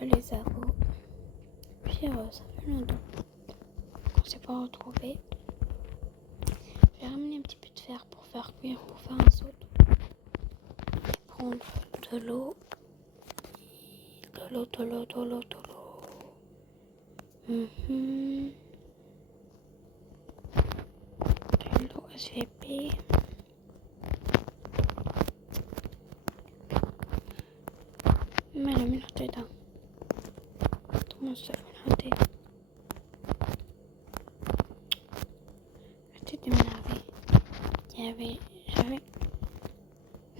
les abos. Puis ça fait longtemps qu'on s'est pas retrouvés. J'ai ramené un petit peu de fer pour faire cuire, pour faire un saut. Prendre de l'eau. De l'eau. De l'eau SVP. Mais la minute dedans. Tout le monde se fait noter. Arrêtez de m'énerver. J'avais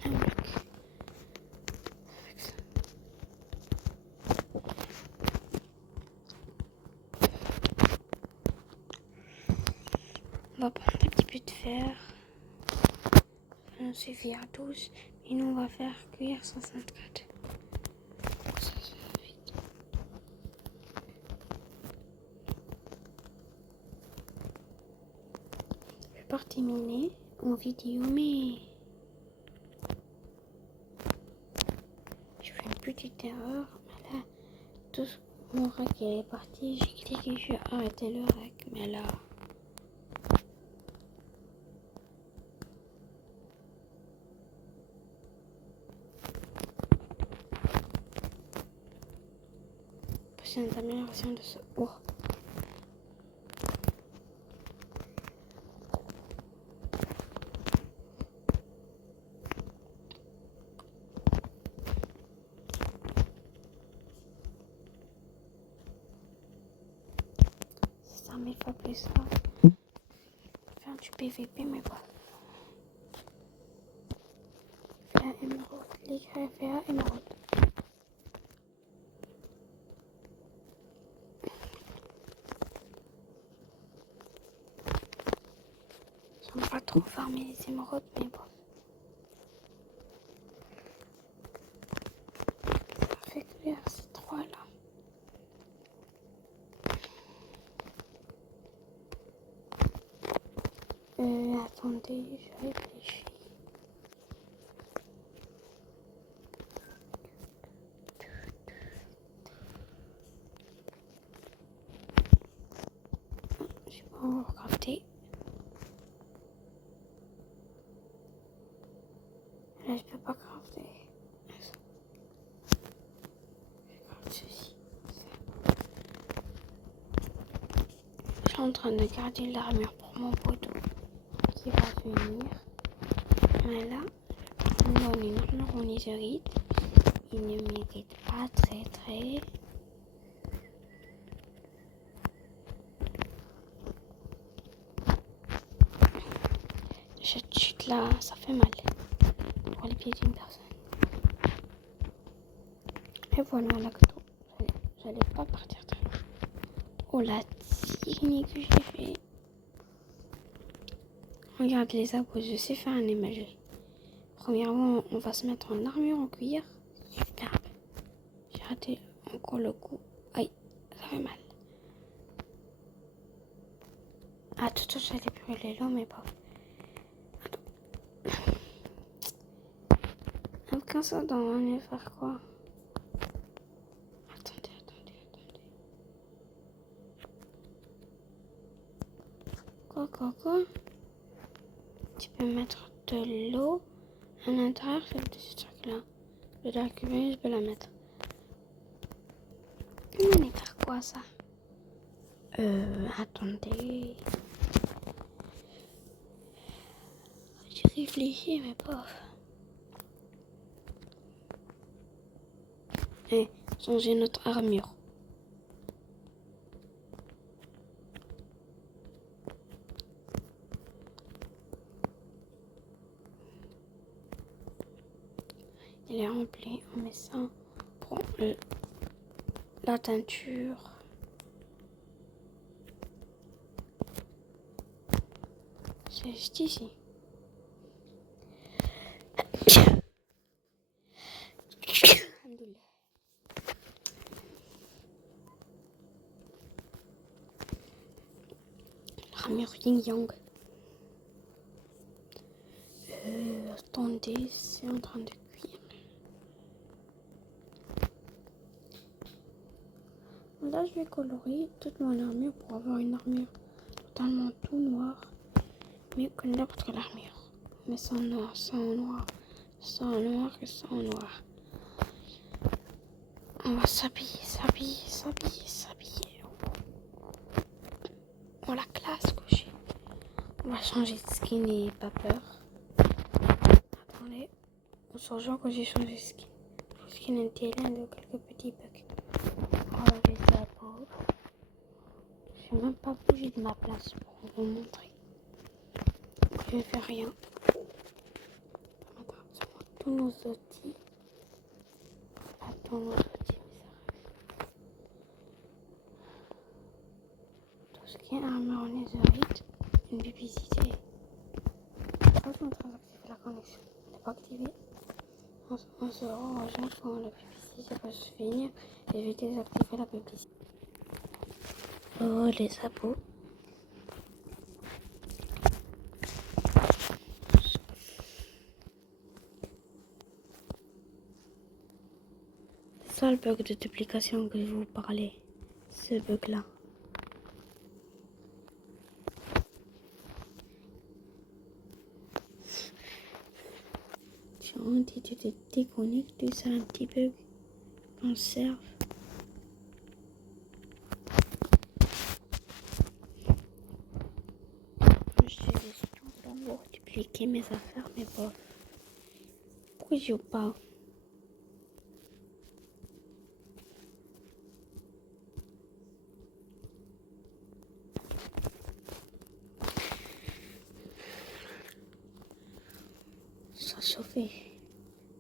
un bloc. On va prendre un petit peu de fer. On suffit à 12. Et nous on va faire cuire 154. Ça se fait vite. Je vais pas terminer en vidéo, mais je fais une petite erreur. Mais là, tout mon rack est parti. J'ai cliqué, je vais arrêter le rack. Mais là, prochaine amélioration de ce haut. C'est 100 000 fois plus fort. Faire du PVP, mais bon. Faire émeraude. L'écran faire émeraude. J'aime pas trop farmer les émeraudes, mais bon. Ça fait cuire ces trois là. Attendez, je réfléchis. Je vais pas crafter. Là, je peux pas crafter. Je crafte ceci. Je suis en train de garder l'armure pour mon poteau qui va venir. Voilà. On donne une armure au nizerite. Il ne mérite pas très. Cette chute là, ça fait mal pour les pieds d'une personne. Et voilà la gâteau. J'allais pas partir très loin. Oh la technique que j'ai fait. Regarde les abos, je sais faire un émail. Premièrement, on va se mettre en armure en cuir. Superbe. J'ai raté encore le coup. Aïe, ça fait mal. Ah, tout j'allais brûler l'eau, mais pas. Avec un ça, on va faire quoi? Attendez. Quoi? Tu peux mettre de l'eau à l'intérieur de ce truc-là. Je vais la récupérer, je vais la mettre. On va faire quoi ça? Attendez. J'ai réfléchi, mais pas. Changer notre armure. Il est rempli, on met ça. On prend la teinture. C'est juste ici. L'armure Yin Yang. Attendez, c'est en train de cuire. Là, je vais colorer toute mon armure pour avoir une armure totalement tout noire. Mieux que n'importe quelle armure. Mais sans noir, sans noir, sans noir et sans noir. On va s'habiller. On la classe, couché. On va changer de skin et pas peur. Attendez. On se rejoint quand j'ai changé de skin. Le skin était l'un de quelques petits bugs. Voilà les sabots. Je n'ai même pas bougé de ma place pour vous montrer. Je ne fais rien. Attends, tous nos outils. Attends, nos outils, tout ce qui est armure en netherite, une publicité. Franchement, très active la connexion. Elle n'est pas activée. On se rejoint quand la publicité va se finir et je vais désactiver la publicité. Oh, les sabots. C'est ça le bug de duplication que je vous parlais. Ce bug là. Quand tu te déconnectes, c'est un petit bug. Conserve. Je fais des choses pour dupliquer mes affaires, mais bon. Pourquoi je joue pas?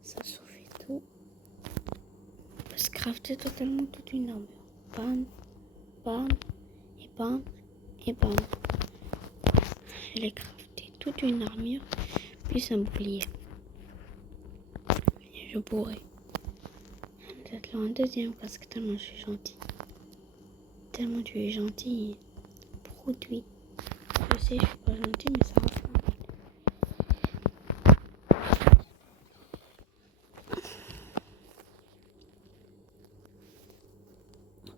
Ça chauffait tout. On peut se crafter totalement toute une armure. Bam, bam, et bam, et bam. Je l'ai crafté toute une armure, puis un bouclier. Et je pourrais peut-être là en deuxième parce que tellement je suis gentille. Tellement tu es gentil, produit. Je sais, je suis pas gentille, mais ça va pas.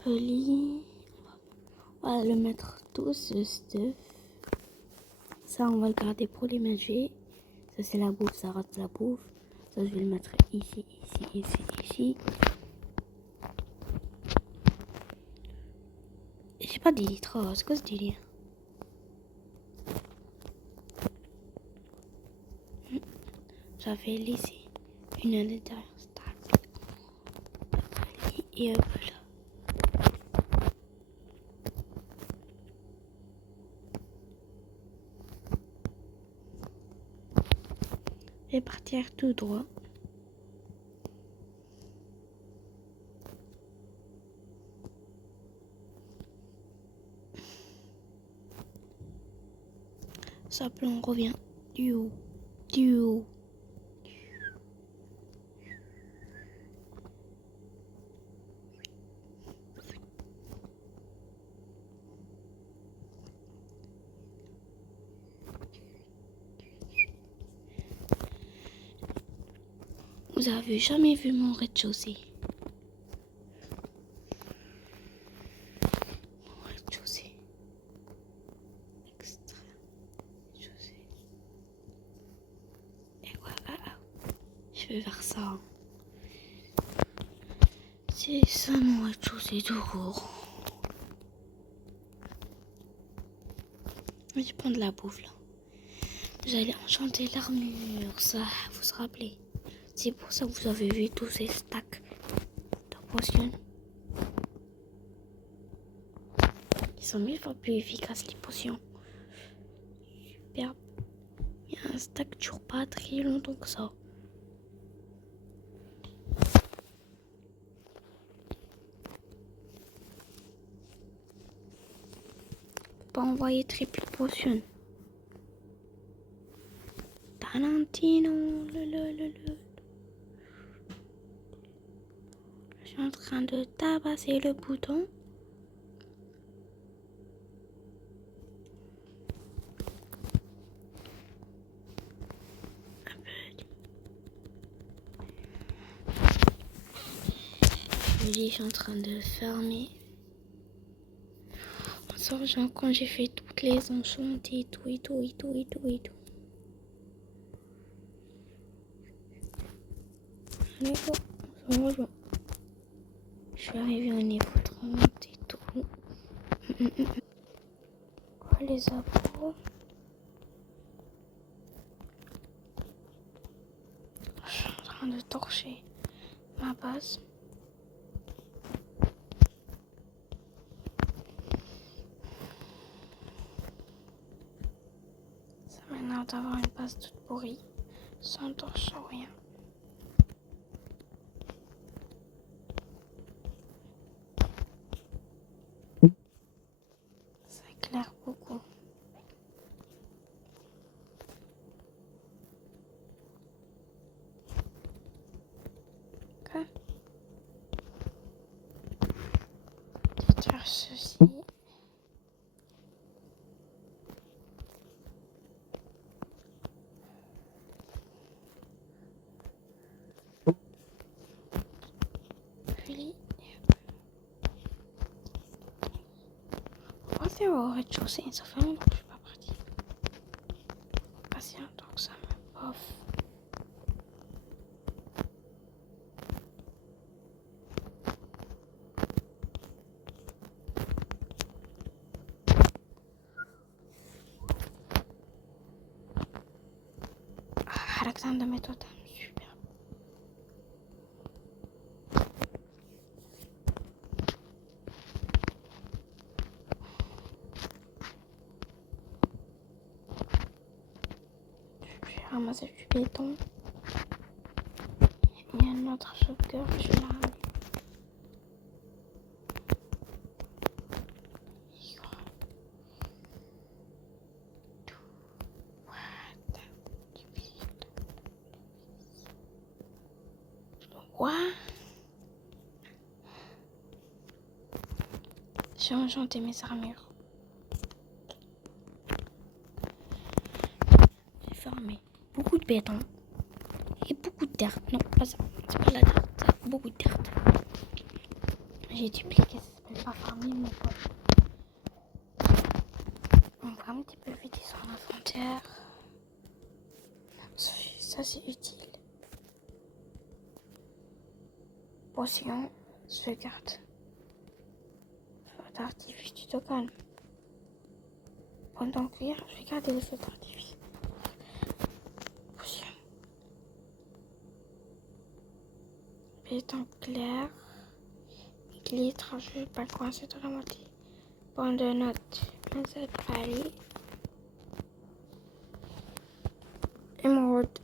Poli. On va le mettre tout ce stuff. Ça, on va le garder pour les manger. Ça, c'est la bouffe, ça rate la bouffe. Ça, je vais le mettre ici, ici, ici, ici. J'ai pas dit trop, c'est quoi ce délire? J'avais laissé une à l'intérieur. Et hop là. Je vais partir tout droit. Ça on revient du haut, du haut. Vous avez jamais vu mon rez-de-chaussée? Mon rez-de-chaussée. Extra. Rez-de-chaussée. Et voilà. Je vais faire ça. C'est ça mon rez-de-chaussée tout court. Je vais prendre la bouffe là. J'allais enchanter l'armure, ça vous se rappelez. C'est pour ça que vous avez vu tous ces stacks de potions. Ils sont 1000 fois plus efficaces les potions. Superbe. Il y a un stack qui dure pas très longtemps que ça. Pas envoyer triple potion. Tarantino, le. Je suis en train de tabasser le bouton. Je suis en train de fermer. Ça, genre quand j'ai fait toutes les enchantées et tout. Mais bon, heureusement. Je suis arrivée au niveau 30 et tout. Quoi les abos? Je suis en train de torcher ma base. Ça m'énerve d'avoir une base toute pourrie, sans torche, sans rien. Ça éclaire beaucoup. Ok. Je vais faire ceci. Puis, on va faire au rez-de-chaussée. Ça fait longtemps que je suis pas partie. Pas si longtemps que ça me bof. Alexandre de mes totems, super. Je vais ramasser du béton. Il y a un autre sauvegarde, je vais la ramener. Quoi? J'ai enchanté mes armures. J'ai formé beaucoup de béton et beaucoup de terre. Non, pas ça. C'est pas la terre, c'est beaucoup de terre. J'ai dupliqué, ça s'appelle pas farmer, mais quoi. On va un petit peu vider son inventaire. Ça c'est utile. Potion, sauvegarde. Feu d'artifice, tu te calmes. Pendant cuire, je vais garder le feu d'artifice. Potion. Béton clair. Glitre, je vais pas le coincer dans la moitié. Point de note, un seul palier. Émeraude.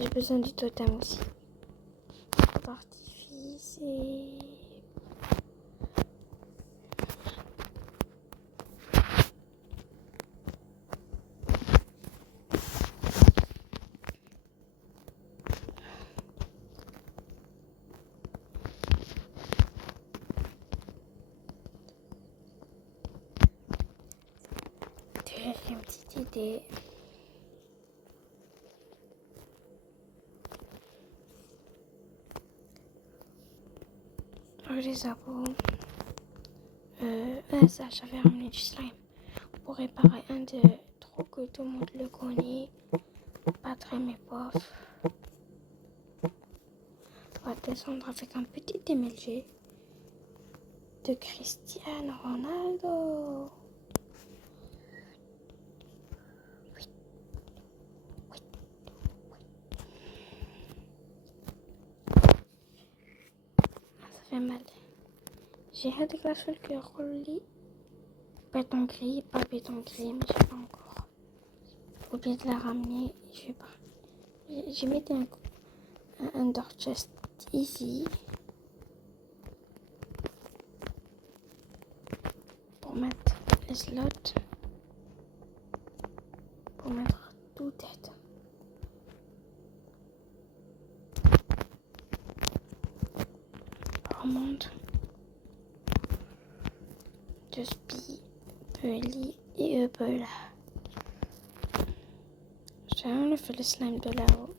J'ai besoin du totem aussi. Feu d'artifice et... J'ai une petite idée. Les abos. Ça, j'avais ramené du slime pour réparer un de trop que tout le monde le connaît. Pas très mais bof. On va descendre avec un petit MLG de Cristiano Ronaldo. Oui. Ah, ça fait mal. J'ai hâte de clasher le cœur lit. Béton gris, pas béton gris, mais j'ai pas encore. J'ai oublié de la ramener. Je vais pas. J'ai mis un door chest ici. Pour mettre les slots. Pour mettre tout tête. Remonte. De spi, Peuli et Eubel. J'ai vraiment fait le slime de là-haut.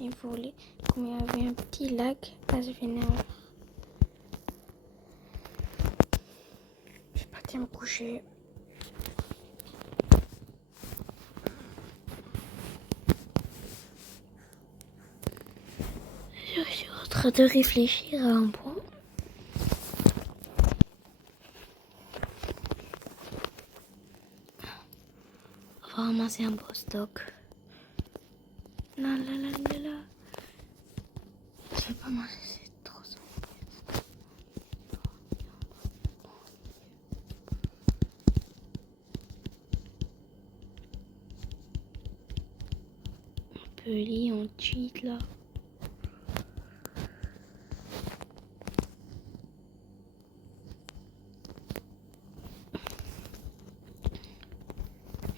Et vous voulez, comme il y avait un petit lac, là je venais en... Je vais pas été me coucher. Je suis en train de réfléchir à un point. On va ramasser un beau stock. Là. Je vais pas manger, c'est trop ça. Un peu lié, on cheat là.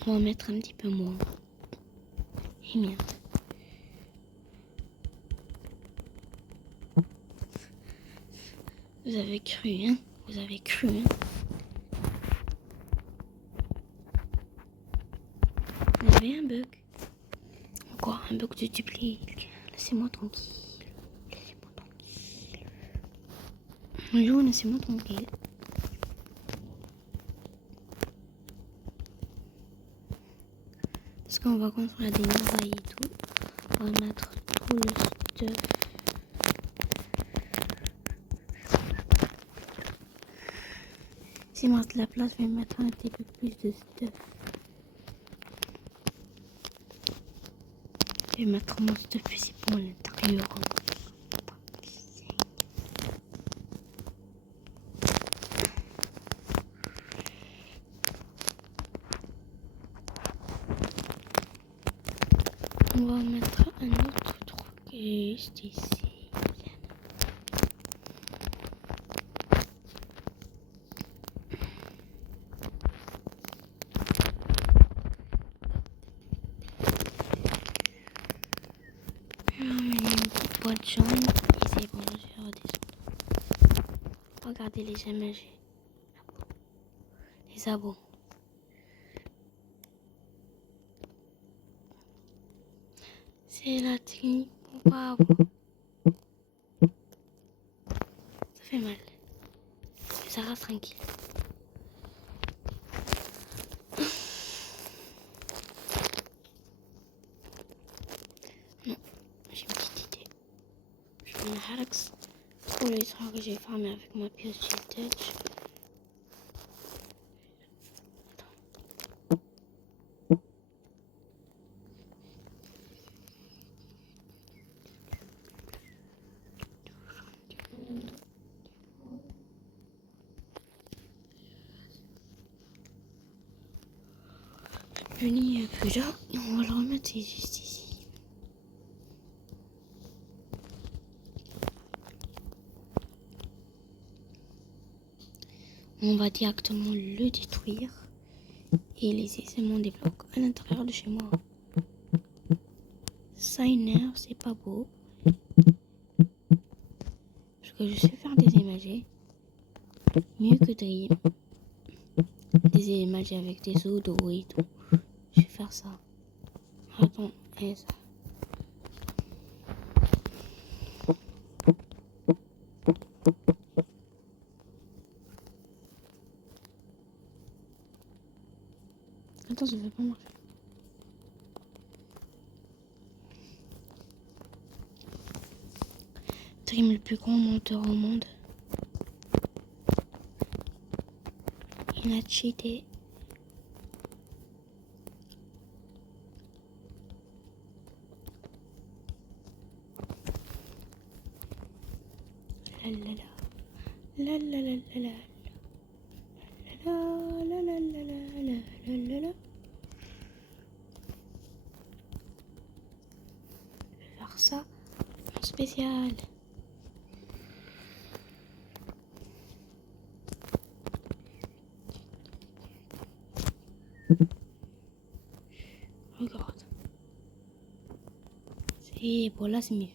On va mettre un petit peu moins. Et bien. Vous avez cru, hein? Vous avez cru, hein? Vous avez un bug. Encore un bug de duplique. Laissez-moi tranquille. Laissez-moi tranquille. Bonjour, laissez-moi tranquille. Parce qu'on va construire des murailles et tout. On va mettre tout le stuff. S'il me reste de la place, je vais mettre un petit peu plus de stuff. Je vais mettre mon stuff ici pour l'intérieur. On va mettre un autre truc juste ici. Boîte jaune, et c'est bon, je vais redescendre. Regardez les images. Les abos. C'est la technique pour pas avoir. Ça fait mal. Mais ça reste tranquille. Non, j'ai une petite idée. Je vais un harax pour l'histoire que j'ai fermé avec ma pièce de touch. Le nid est plus là et on va le remettre juste ici. On va directement le détruire et laisser seulement des blocs à l'intérieur de chez moi. Ça énerve, c'est pas beau. Parce que je sais faire des images mieux que Dream. Des images avec des eaux d'eau et tout. Je vais faire ça. Attends, et ça. Attends, ça veut pas marcher. Dream, le plus grand menteur au monde. Il a cheaté. La la la la la la la la la la la la la. Je vais faire ça en spécial. Regarde. C'est bon, là c'est mieux.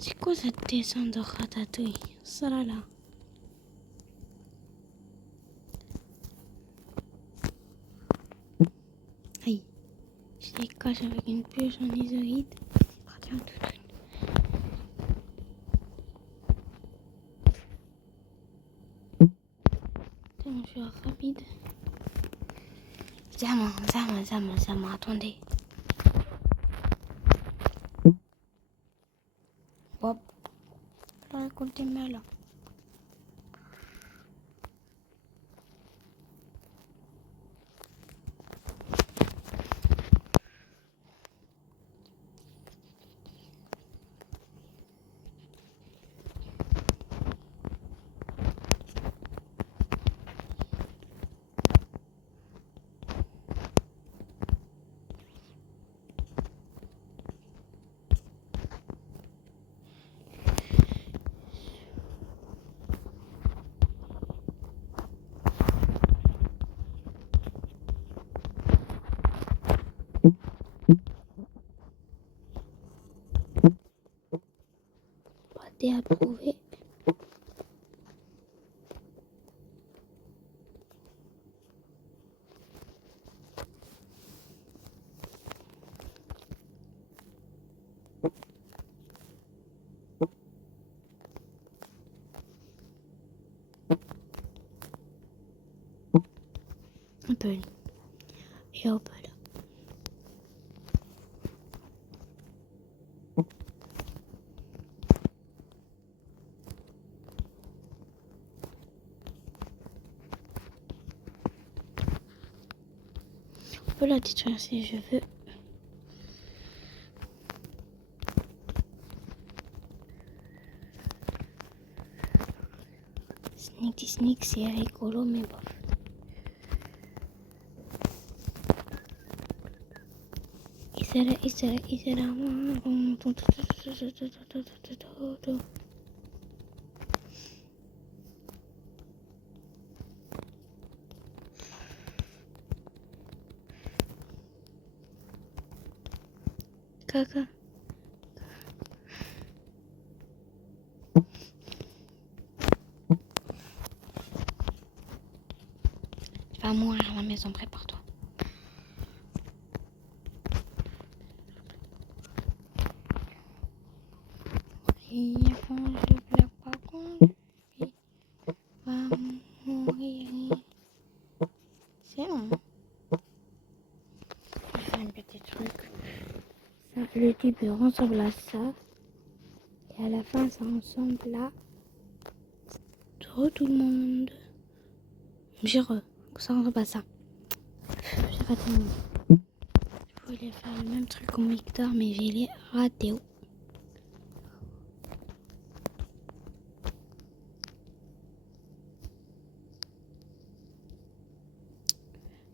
C'est quoi cette descente de ratatouille? Ça là. Aïe. Je les cache avec une pioche en isolite. C'est parti en tout. Je suis rapide. Zama, attendez. Hop. Je vais récolter mes là. Pâté à trouver. Un peu. Et hop là. On peut la détruire si je veux. Sneak, c'est rigolo, mais bof. Il sera. Caca. Tu vas mourir à la maison, prépare-toi. Et quand je pleure pas contre, il va mourir. C'est bon. Je fais un petit truc. Ça, le début ressemble à ça. Et à la fin, ça ressemble à tout le monde. Jure que ça ressemble à ça. J'ai raté mon mot. Je voulais faire le même truc comme Victor, mais je l'ai raté.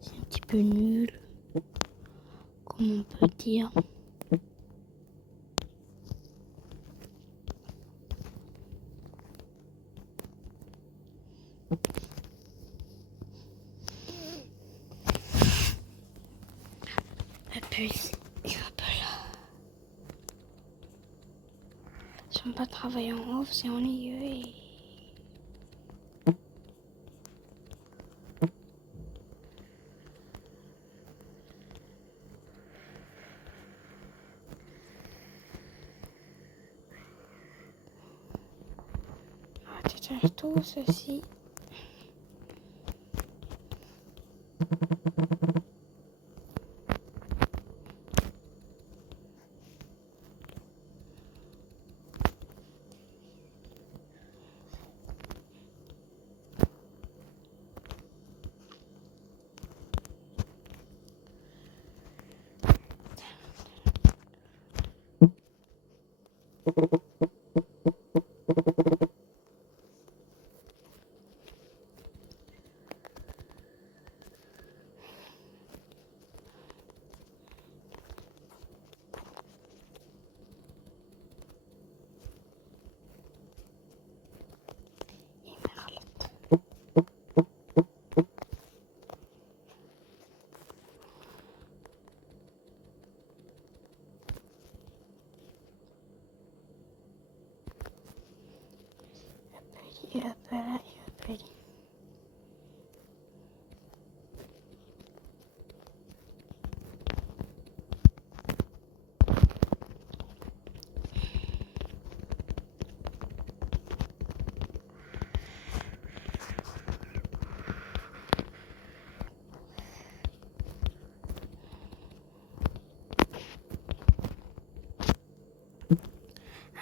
C'est un petit peu nul, comme on peut dire. La puce, il va pas là. Si on pas travailler en off, c'est ennuyeux et... On va détruire tout ceci. Il va pas là, il va pas là.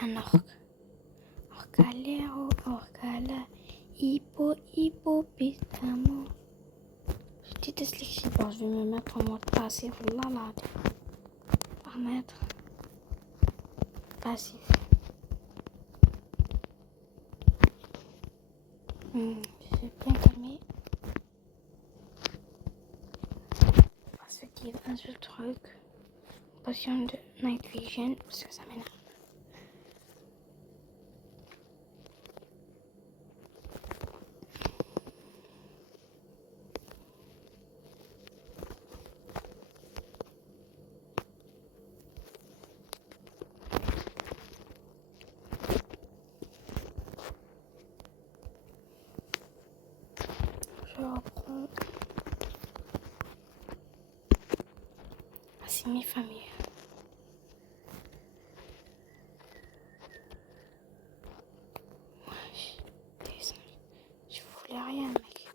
un orque. Orcalero, orcala, hippopotamo. Je déteste l'écrit. Bon, je vais me mettre en mode passif. Là, paramètre passif. Je vais bien calmer. Parce qu'il y a un seul truc. Potion de Night Vision. Parce que ça m'énerve. Je reprends. C'est mes familles. Désolé. Je voulais rien, mec.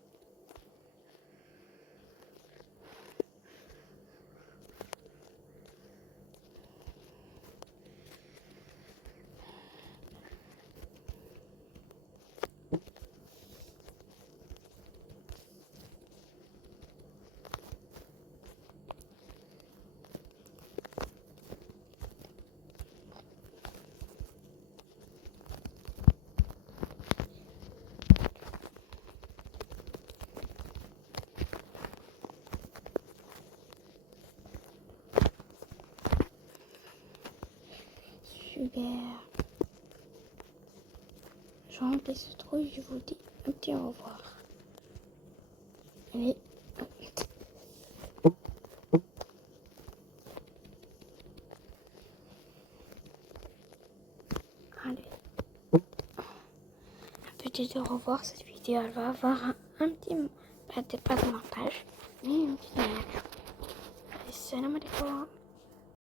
Super. Je remplis ce trou et je vous dis un petit au revoir. Allez. Allez. Un petit au revoir. Cette vidéo, elle va avoir un petit... Pas de montage, mais une petite miniature. Allez, salam alaikum.